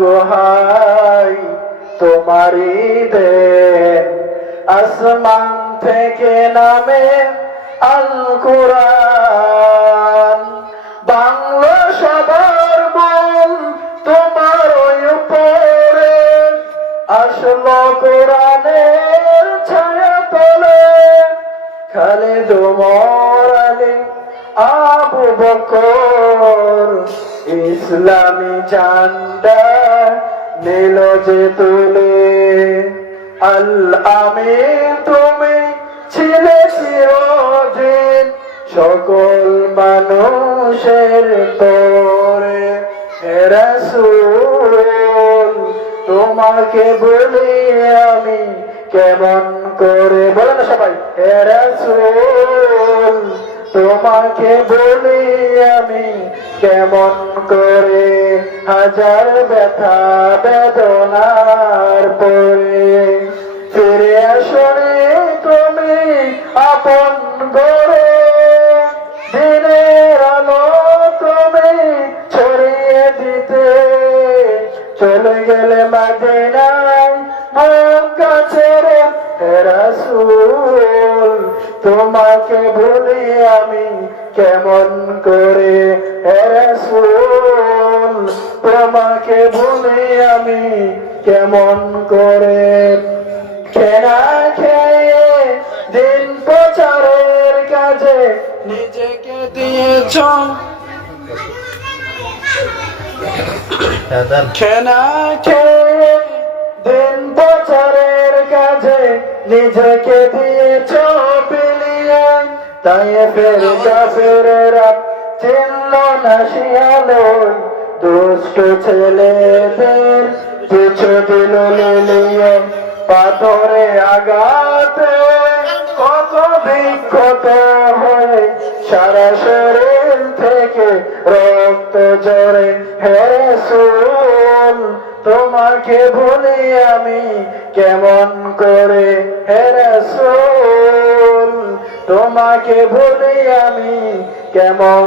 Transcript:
গুহাই তোমারি দেন, আসমান থেকে নামে আল কুরআন। বাংলা সবার মন তোমার উপরে, আসলো কোরআনের ছায়া তলে। খালিদ ওমর আলী আবু বকর, ইসলামী ঝান্ডা নিল যে তুলে। আল আমিন তুমি ছিলে চিরদিন, সকল মানুষের তরে। হে রাসূল তোমাকে বলি আমি কেমন করে, বলে না সবাই, হে রাসূল তোমাকে বলি আমি কেমন করে। হাজার ব্যথা বেদনার পরে ফিরে আসরে তুমি আপন গড়ে। দিনের আলো তুমি ছড়িয়ে দিতে, চলে গেলে মদিনায় মক্কা ছেড়ে। হে রাসূল তোমাকে ভুলি আমি কেমন করে। হে রাসূল তোমাকে ভুলি আমি কেমন করে। খেনা খেয়ে দিন প্রচারের কাজে নিজেকে দিয়েছ, খেনা খেয়ে দিন প্রচারের কাজে নিজেকে দিয়েছ বিলিয়ে। তাই ফের কাফেররা চিনল না শিয়ালো, দুষ্ট ছেলেদের পিছু দিল লিলিয়ে। পাথরে আঘাতে কত বিক্ষত হয়ে সারা শরীর থেকে রক্ত ঝরে। হে রাসূল তোমাকে ভুলি আমি কেমন করে। হে রাসূল তোমাকে ভুলি আমি কেমন